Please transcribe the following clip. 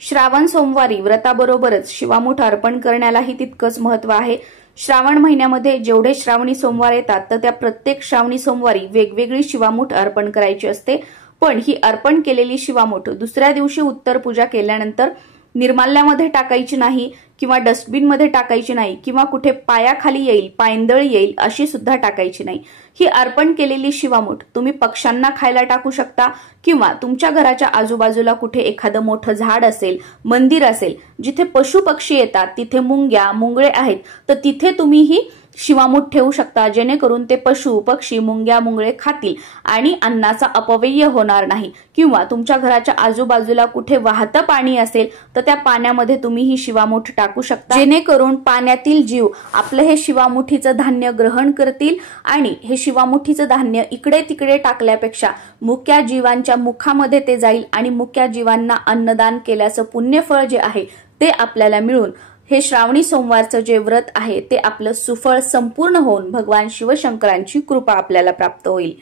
श्रावण सोमवारी व्रताबरोबरच शिवामूठ अर्पण करण्यालाही तितकंच महत्त्व आहे। श्रावण महिन्यामध्ये जेवढे श्रावणी सोमवार येतात तर त्या प्रत्येक श्रावणी सोमवारी वेगवेगळी शिवामूठ अर्पण करायची असते। पण ही अर्पण केलेली शिवामूठ दुसऱ्या दिवशी उत्तर पूजा केल्यानंतर निर्माल्यामध्ये टाकायची नाही किंवा डस्टबिन मध्ये टाकायची नाही किंवा कुठे पायाखाली येईल, पायंदळी येईल अशी सुद्धा टाकायची नाही। ही अर्पण केलेली शिवामूठ तुम्ही पक्ष्यांना खायला टाकू शकता किंवा तुमच्या घराच्या आजूबाजूला कुठे एखादं मोठं झाड असेल, मंदिर असेल, जिथे पशु पक्षी येतात, तिथे मुंग्या मुंगळे आहेत तर तिथे तुम्ही ही शिवामूठ ठेवू शकता, जेणेकरून ते पशु पक्षी मुंग्या मुंगळे खातील आणि अन्नाचा अपव्यय होणार नाही। किंवा तुमच्या घराच्या आजूबाजूला कुठे वाहतं पाणी असेल तर त्या पाण्यामध्ये तुम्ही ही शिवामूठ टाकू शकता, जेणेकरून पाण्यातील जीव आपलं हे शिवामुठीचं धान्य ग्रहण करतील आणि हे शिवामुठीचं धान्य इकडे तिकडे टाकल्यापेक्षा मुक्या जीवांच्या मुखामध्ये ते जाईल आणि मुक्या जीवांना अन्नदान केल्याचं पुण्यफळ जे आहे ते आपल्याला मिळून हे श्रावणी सोमवारचं जे व्रत आहे ते आपलं सुफळ संपूर्ण होऊन भगवान शिवशंकरांची कृपा आपल्याला प्राप्त होईल।